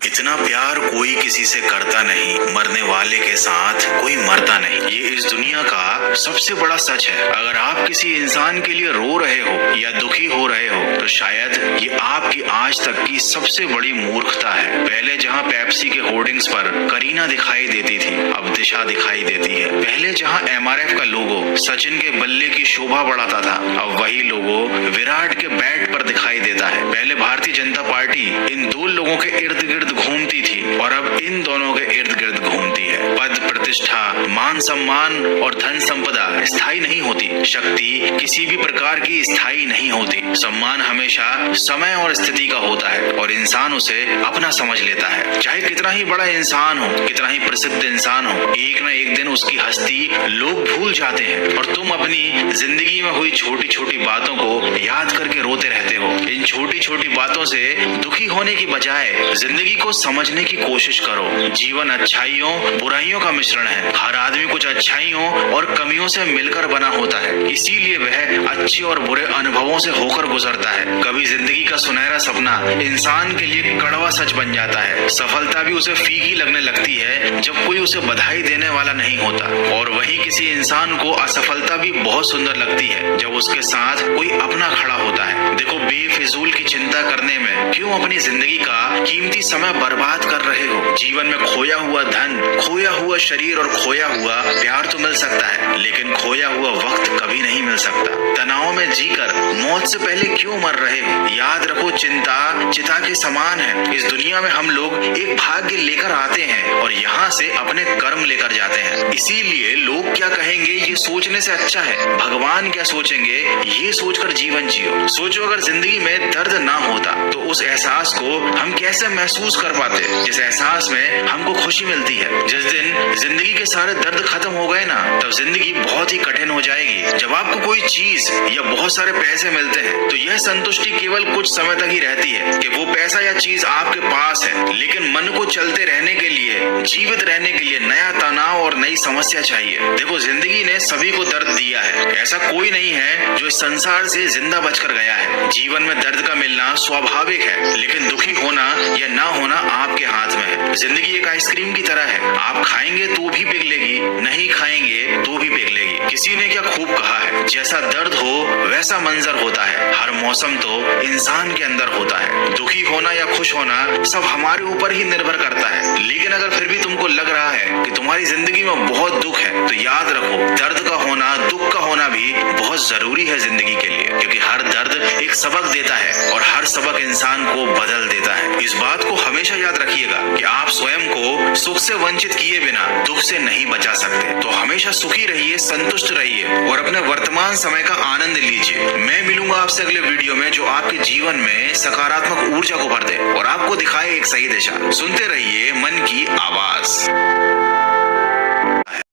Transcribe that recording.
इतना प्यार कोई किसी से करता नहीं, मरने वाले के साथ कोई मरता नहीं। ये इस दुनिया का सबसे बड़ा सच है। अगर आप किसी इंसान के लिए रो रहे हो या दुखी हो रहे हो तो शायद ये आपकी आज तक की सबसे बड़ी मूर्खता है। पहले जहाँ पेप्सी के होर्डिंग्स पर करीना दिखाई देती थी, अब दिशा दिखाई देती है। पहले जहाँ MRF का लोगो सचिन के बल्ले की शोभा बढ़ाता था, अब वही लोगो विराट के बैट पर दिखाई देता है। पहले भारतीय जनता पार्टी इन दो लोगों के इर्द गिर्द घूमती थी और अब इन दोनों के इर्द गिर्द घूमती है। पद, प्रतिष्ठा, मान सम्मान और धन संपदा स्थायी नहीं होती। शक्ति किसी भी प्रकार की स्थायी नहीं होती। सम्मान हमेशा समय और स्थिति का होता है और इंसान उसे अपना समझ लेता है। चाहे कितना ही बड़ा इंसान हो, कितना ही प्रसिद्ध इंसान हो, एक न एक दिन उसकी हस्ती लोग भूल जाते हैं और तुम अपनी जिंदगी में हुई छोटी छोटी बातों को याद करके रोते रहते हो। इन छोटी छोटी बातों से दुखी होने की बजाय जिंदगी को समझने की कोशिश करो। जीवन अच्छाइयों बुराइयों का मिश्रण है। हर आदमी कुछ अच्छाइयों और कमियों से मिलकर बना होता है, इसीलिए वह अच्छे और बुरे अनुभवों से होकर गुजरता है। कभी जिंदगी का सुनहरा सपना इंसान के लिए कड़वा सच बन जाता है। सफलता भी उसे फीकी लगने लगती है जब कोई उसे बधाई देने वाला नहीं होता, और वहीं किसी इंसान को असफलता भी बहुत सुंदर लगती है जब उसके साथ कोई अपना खड़ा होता है। देखो, बेफिजूल की चिंता करने में क्यों अपनी जिंदगी का कीमती समय बर्बाद कर रहे हो। जीवन में खोया हुआ धन, खोया हुआ शरीर और खोया हुआ प्यार तो मिल सकता है, लेकिन खोया हुआ वक्त कभी नहीं मिल सकता। तनाव में जीकर मौत से पहले क्यों मर रहे हो। याद रखो, चिंता चिता के समान है। इस दुनिया में हम लोग एक भाग्य लेकर आते हैं और यहाँ से अपने कर्म लेकर जाते हैं। इसीलिए लोग क्या कहेंगे ये सोचने से अच्छा है भगवान क्या सोचेंगे ये सोचकर जीवन जियो। सोचो, अगर जिंदगी में दर्द ना होता तो उस एहसास को हम कैसे महसूस कर पाते जिस एहसास में हमको खुशी मिलती है। जिस दिन जिंदगी के सारे दर्द खत्म हो गए ना, तब जिंदगी बहुत ही कठिन हो जाएगी। जब आपको कोई चीज या बहुत सारे पैसे मिलते हैं तो यह संतुष्टि केवल कुछ समय तक ही रहती है कि वो पैसा या चीज आपके पास है, लेकिन मन को चलते रहने के लिए, जीवित रहने के लिए नया तनाव और नई समस्या चाहिए। देखो, जिंदगी ने सभी को दर्द दिया है। ऐसा कोई नहीं है जो इस संसार से जिंदा बचकर गया है। जीवन में दर्द का मिलना स्वाभाविक है, लेकिन दुखी होना या ना होना आपके हाथ में है। जिंदगी एक आइसक्रीम की तरह है, आप खाएंगे तो भी पिघलेगी, नहीं खाएंगे तो भी पिघलेगी। किसी ने क्या खूब कहा है, जैसा दर्द हो वैसा मंजर होता है। हर मौसम तो इंसान के अंदर होता है। दुखी होना या खुश होना सब हमारे ऊपर ही निर्भर करता है। लेकिन अगर फिर भी तुमको लग रहा है कि तुम्हारी जिंदगी में बहुत दुख है तो याद रखो, दर्द का होना, दुख का होना भी बहुत जरूरी है जिंदगी के लिए, क्योंकि हर दर्द एक सबक देता है और हर सबक इंसान को बदल देता है। इस बात को हमेशा याद रखिएगा कि आप स्वयं को सुख से वंचित किए बिना दुख से नहीं बचा सकते। तो हमेशा सुखी रहिए, संतुष्ट रहिए और अपने वर्तमान समय का आनंद लीजिए। मैं मिलूंगा आपसे अगले वीडियो में जो आपके जीवन में सकारात्मक ऊर्जा को भर दे और आपको दिखाए एक सही दिशा। सुनते रहिए मन की आवाज।